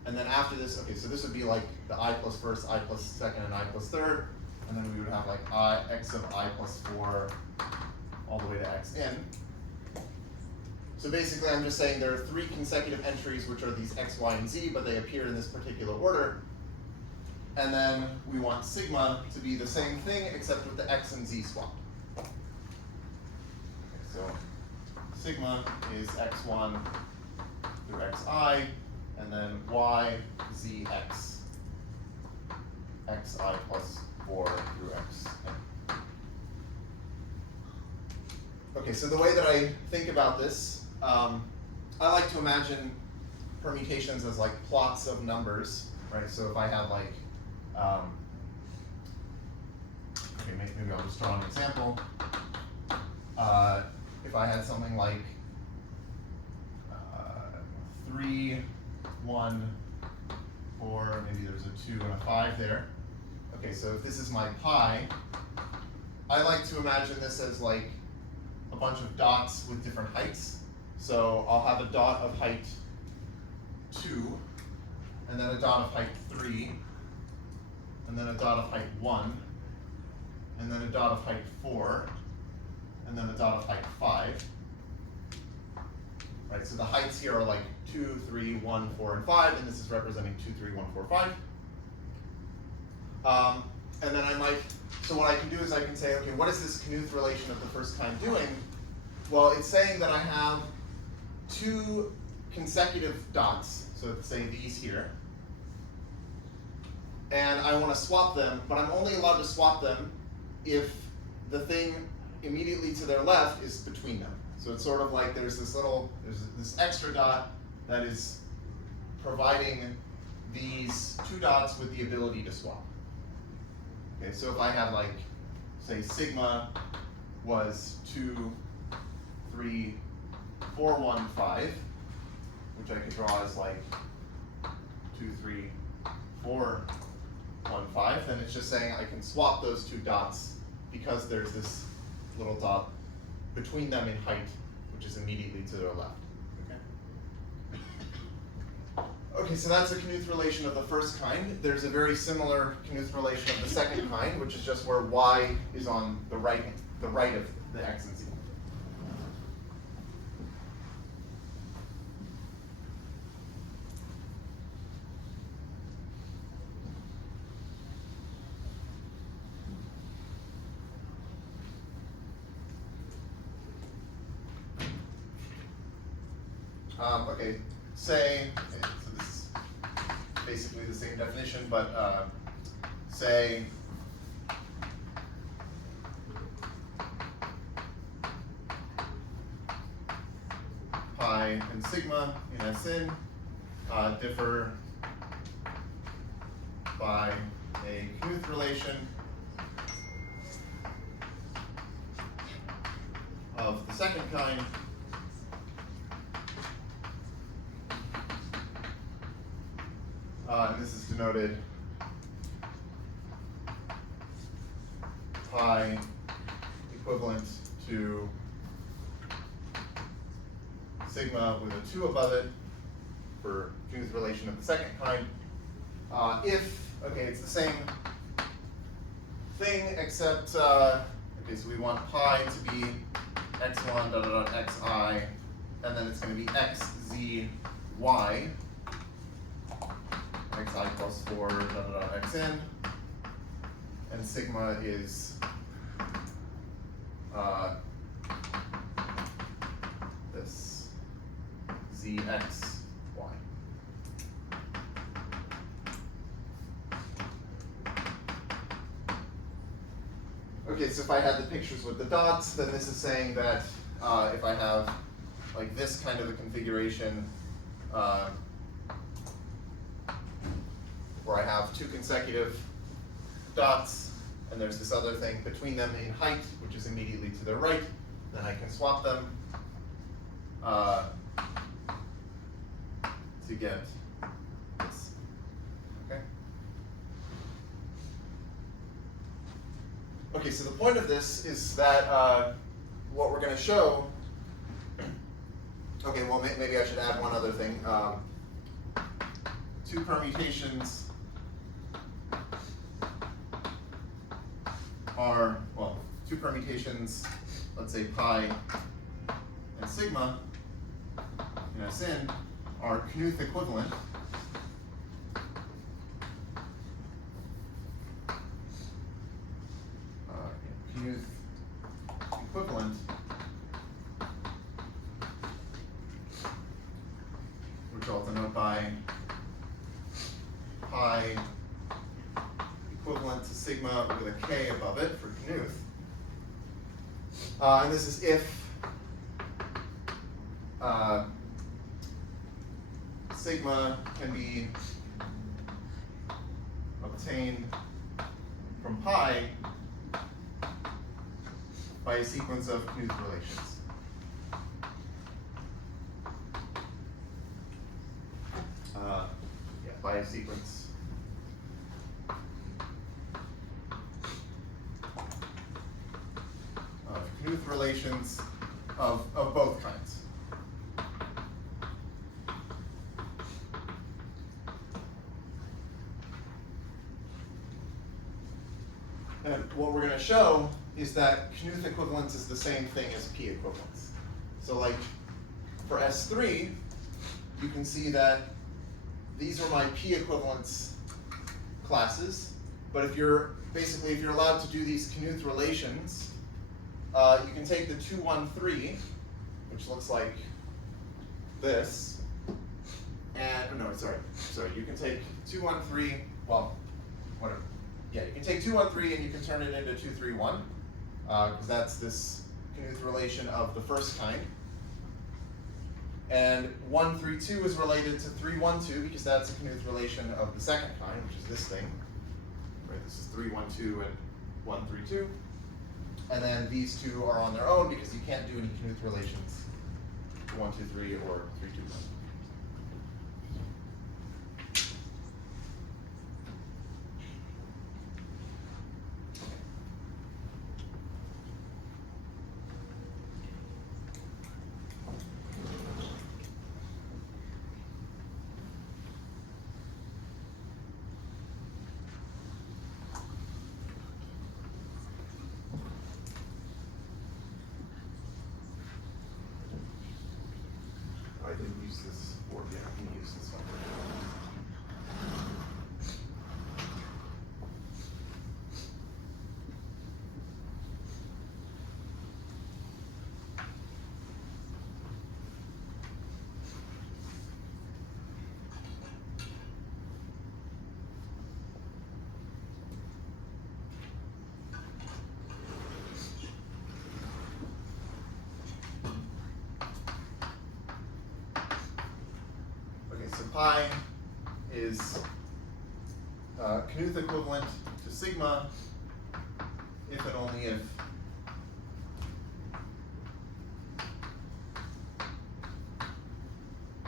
And then after this, okay, so this would be like the I plus first, I plus second, and I plus third. And then we would have like x of I plus 4 all the way to x in. So basically I'm just saying there are 3 consecutive entries which are these x, y, and z, but they appear in this particular order. And then we want sigma to be the same thing except with the x and z swapped. Okay, so sigma is x1 through xi, and then y, z, x. xi plus 4 through xn. Okay, so the way that I think about this, I like to imagine permutations as like plots of numbers, right? So if I have like, okay, maybe I'll just draw an example. If I had something like 3, 1, 4, maybe there's a 2 and a 5 there. Okay, so if this is my pi, I like to imagine this as like a bunch of dots with different heights. So I'll have a dot of height 2, and then a dot of height 3, and then a dot of height 1, and then a dot of height 4, and then a dot of height 5. Right, so the heights here are like 2, 3, 1, 4, and 5, and this is representing 2, 3, 1, 4, 5. And then I might, so what I can do is I can say, okay, what is this Knuth relation of the first kind doing? Well, it's saying that I have 2 consecutive dots, so say these here, and I want to swap them, but I'm only allowed to swap them if the thing immediately to their left is between them. So it's sort of like there's this extra dot that is providing these 2 dots with the ability to swap. Okay, so if I had like, say sigma was 2, 3, 4, 1, 5, which I could draw as like 2, 3, 4, 1, 5, then it's just saying I can swap those 2 dots because there's this little dot between them in height, which is immediately to their left. Okay, so that's a Knuth relation of the first kind. There's a very similar Knuth relation of the second kind, which is just where y is on the right of the x and z. Okay, say, so this is basically the same definition, but say pi and sigma in Sn differ by a Knuth relation of the second kind. And this is denoted pi equivalent to sigma with a 2 above it for Knuth relation of the second kind. Okay, it's the same thing except, okay, so we want pi to be x1 dot dot dot xi, and then it's going to be xzy xi plus 4 dot dot dot xn, and sigma is this zxy. Okay, so if I had the pictures with the dots, then this is saying that if I have like this kind of a configuration, where I have 2 consecutive dots, and there's this other thing between them in height, which is immediately to their right, then I can swap them to get this. Okay? Okay, so the point of this is that what we're going to show, okay, well maybe I should add one other thing. 2 permutations are, well, 2 permutations, let's say pi and sigma in Sn are Knuth equivalent. Knuth equivalent which I'll denote by pi sigma with a k above it for Knuth. And this is if sigma can be obtained from pi by a sequence of Knuth relations. By a sequence of Knuth relations of both kinds. And what we're going to show is that Knuth equivalence is the same thing as P equivalence. So like for S3, you can see that these are my P equivalence classes, but if you're allowed to do these Knuth relations, you can take the 2, 1, 3, which looks like this, and you can take 2, 1, 3, well, whatever. Yeah, you can take 2, 1, 3 and you can turn it into 2, 3, 1, because that's this Knuth relation of the first kind. And 1, 3, 2 is related to 3, 1, 2 because that's a Knuth relation of the second kind, which is this thing. Right, this is 3, 1, 2 and 1, 3, 2. And then these two are on their own because you can't do any Knuth relations to 1, 2, 3 or 3, 2, 1. I didn't use this board yet. I can use this one. So pi is Knuth equivalent to sigma if and only if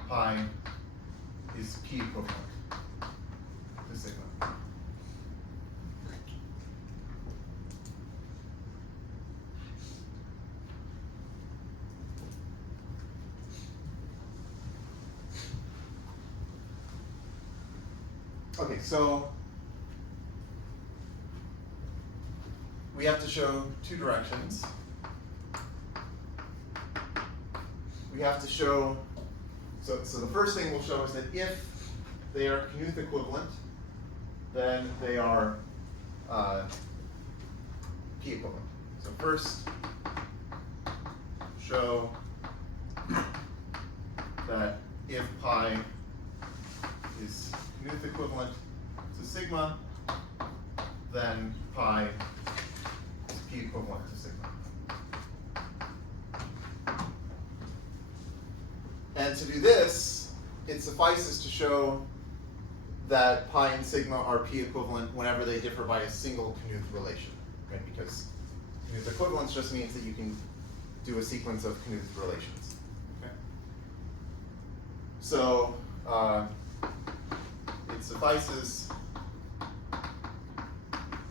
pi is P equivalent to sigma. Okay, so we have to show two directions. We have to show, so the first thing we'll show is that if they are Knuth equivalent, then they are P equivalent. So first, show that if pi is Knuth equivalent to sigma, then pi is P equivalent to sigma. And to do this, it suffices to show that pi and sigma are P equivalent whenever they differ by a single Knuth relation, right? Because Knuth equivalence just means that you can do a sequence of Knuth relations. Okay? So it suffices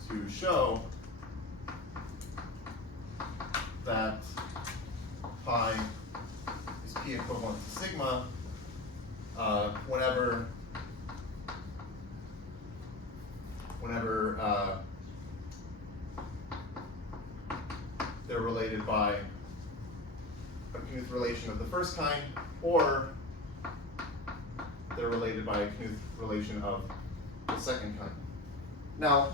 to show that pi is P equivalent to sigma whenever they're related by a Knuth relation of the first kind, or they're related by a Knuth relation of the second kind. Now,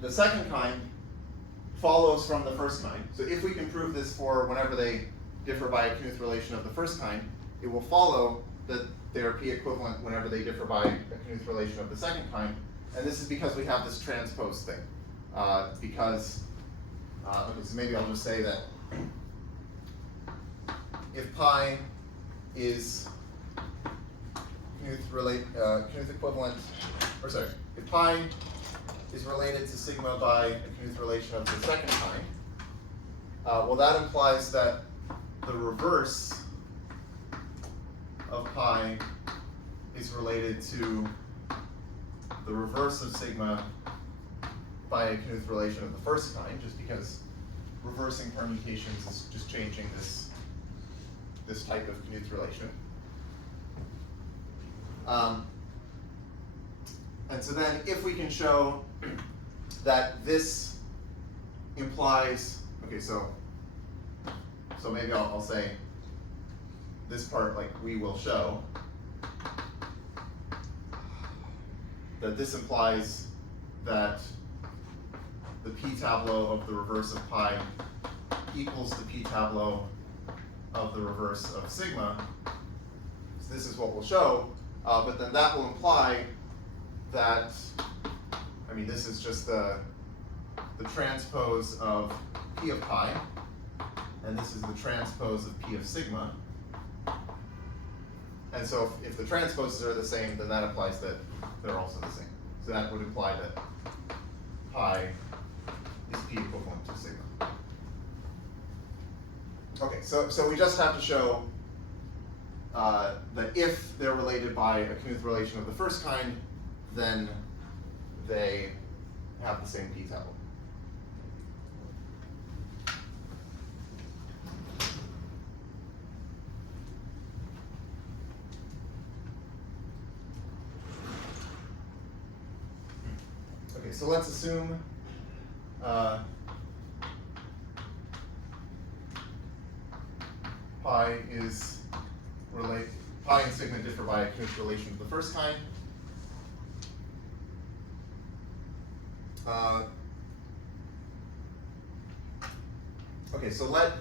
the second kind follows from the first kind. So if we can prove this for whenever they differ by a Knuth relation of the first kind, it will follow that they are P equivalent whenever they differ by a Knuth relation of the second kind. And this is because we have this transpose thing. Okay, so maybe I'll just say that if pi is Knuth equivalent, or sorry, if pi is related to sigma by a Knuth relation of the second kind, well, that implies that the reverse of pi is related to the reverse of sigma by a Knuth relation of the first kind, just because reversing permutations is just changing this type of Knuth relation. And so then if we can show that this implies, okay, so maybe I'll say this part, like, we will show that this implies that the p-tableau of the reverse of pi equals the p-tableau of the reverse of sigma. So this is what we'll show, but then that will imply that, I mean, this is just the transpose of p of pi, and this is the transpose of p of sigma. And so if the transposes are the same, then that implies that they're also the same. So that would imply that pi is p equivalent to sigma. Okay, so we just have to show that if they're related by a Knuth relation of the first kind, then they have the same p-tableau. Okay, so let's assume pi and sigma differ by a Knuth relation of the first kind. Okay, so let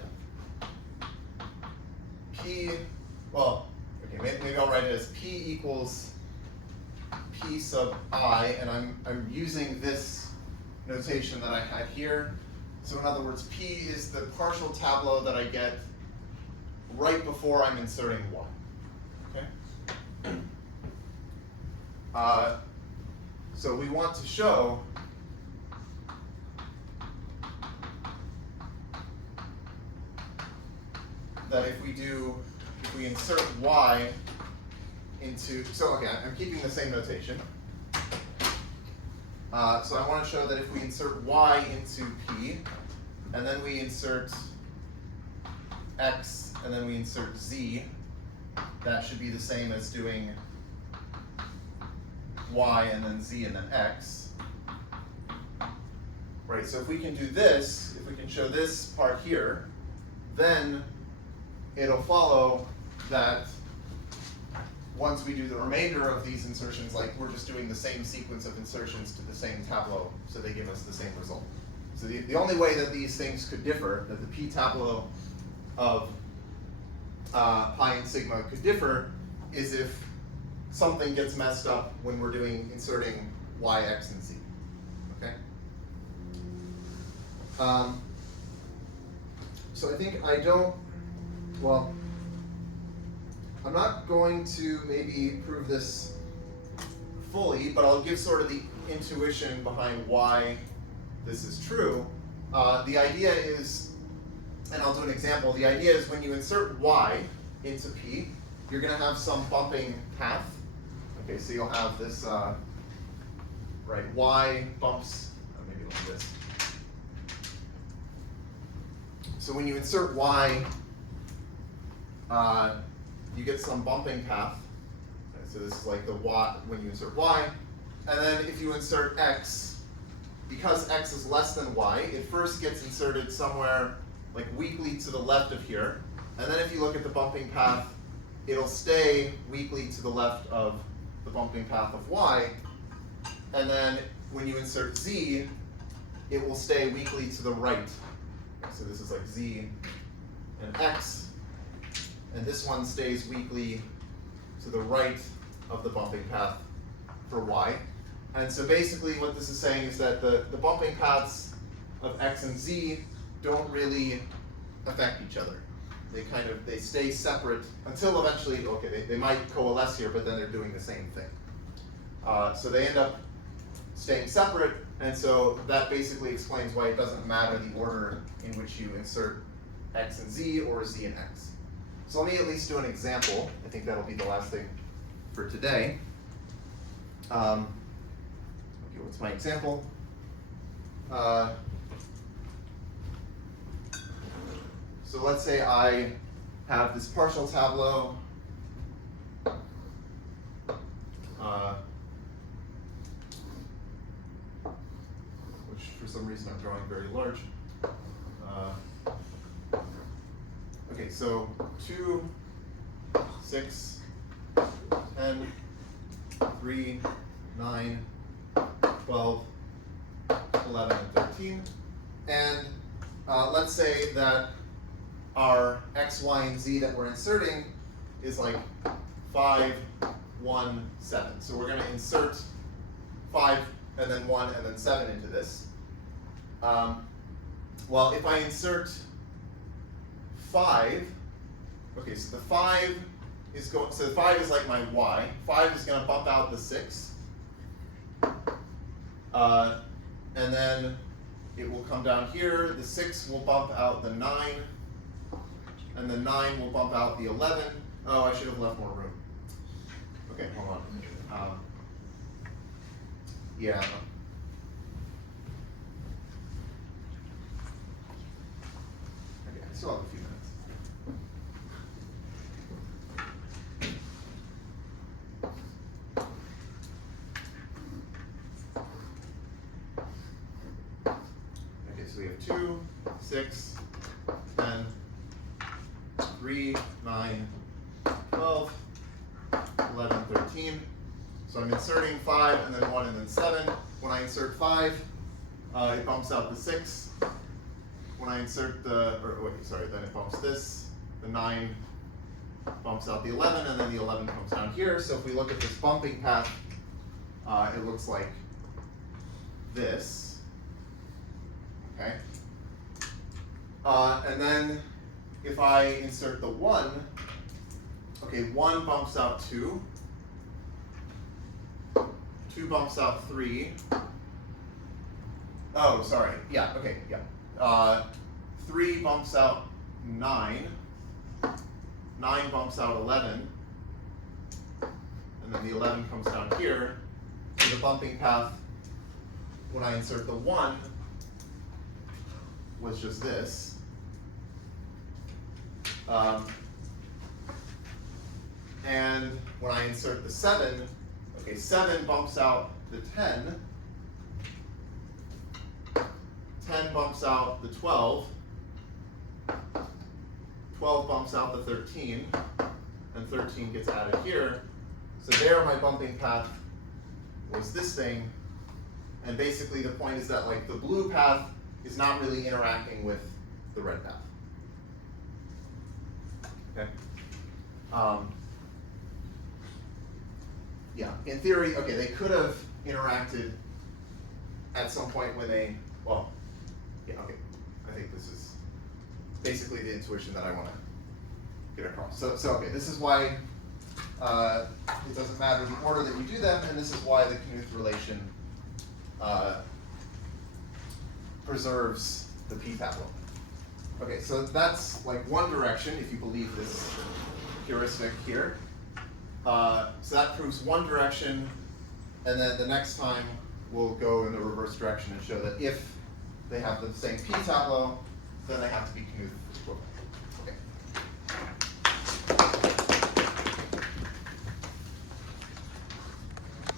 p, well, okay, maybe I'll write it as p equals p sub I, and I'm using this notation that I had here. So in other words, p is the partial tableau that I get right before I'm inserting y. Okay. So we want to show that if we insert y into, so okay, I'm keeping the same notation. So I want to show that if we insert y into p, and then we insert x, and then we insert z, that should be the same as doing y and then z and then x. Right, so if we can do this, if we can show this part here, then it'll follow that once we do the remainder of these insertions, like we're just doing the same sequence of insertions to the same tableau, so they give us the same result. So the only way that these things could differ, that the p-tableau of pi and sigma could differ, is if something gets messed up when we're inserting y, x, and z. Okay? So I think I'm not going to maybe prove this fully, but I'll give sort of the intuition behind why this is true. The idea is, and I'll do an example, the idea is when you insert y into p, you're going to have some bumping path. Okay, so you'll have this, right, y bumps, maybe like this. So when you insert y, you get some bumping path. Okay, so this is like the y, when you insert y. And then if you insert x, because x is less than y, it first gets inserted somewhere like weakly to the left of here. And then if you look at the bumping path, it'll stay weakly to the left of the bumping path of y. And then when you insert z, it will stay weakly to the right. So this is like z and x. And this one stays weakly to the right of the bumping path for y. And so basically what this is saying is that the bumping paths of x and z don't really affect each other. They stay separate until eventually, okay, they might coalesce here, but then they're doing the same thing. So they end up staying separate, and so that basically explains why it doesn't matter the order in which you insert x and z or z and x. So let me at least do an example. I think that'll be the last thing for today. Okay, what's my example? So let's say I have this partial tableau which for some reason I'm drawing very large. Okay, so 2, 6, 10, 3, 9, 12, 11, and 13. And let's say that our x, y, and z that we're inserting is like 5, 1, 7. So we're going to insert 5 and then 1 and then 7 into this. Well, if I insert 5, okay, so the 5 is going, so 5 is like my y. 5 is going to bump out the 6. And then it will come down here. The 6 will bump out the 9. And the 9 will bump out the 11. Oh, I should have left more room. Okay, hold on. Yeah. Okay, I still have a few minutes. Okay, so we have 2, 6, 10, 3, 9, 12, 11, 13. So I'm inserting 5 and then 1 and then 7. When I insert 5, it bumps out the 6. When I insert then it bumps this. The 9 bumps out the 11, and then the 11 comes down here. So if we look at this bumping path, it looks like this. Okay. And then if I insert the 1, okay, 1 bumps out 2. 2 bumps out 3. Oh, sorry. Yeah, okay, yeah. 3 bumps out 9. 9 bumps out 11. And then the 11 comes down here. So the bumping path, when I insert the 1, was just this. And when I insert the 7, okay, 7 bumps out the 10. 10 bumps out the 12. 12 bumps out the 13. And 13 gets added here. So there my bumping path was this thing. And basically the point is that like the blue path is not really interacting with the red path. Okay. Yeah, in theory, okay, they could have interacted at some point when they, well, yeah, okay. I think this is basically the intuition that I want to get across. So okay, this is why it doesn't matter the order that you do them, and this is why the Knuth relation preserves the p-tableau. Okay, so that's like one direction if you believe this heuristic here. So that proves one direction, and then the next time we'll go in the reverse direction and show that if they have the same p-tableau, then they have to be Knuth equivalent.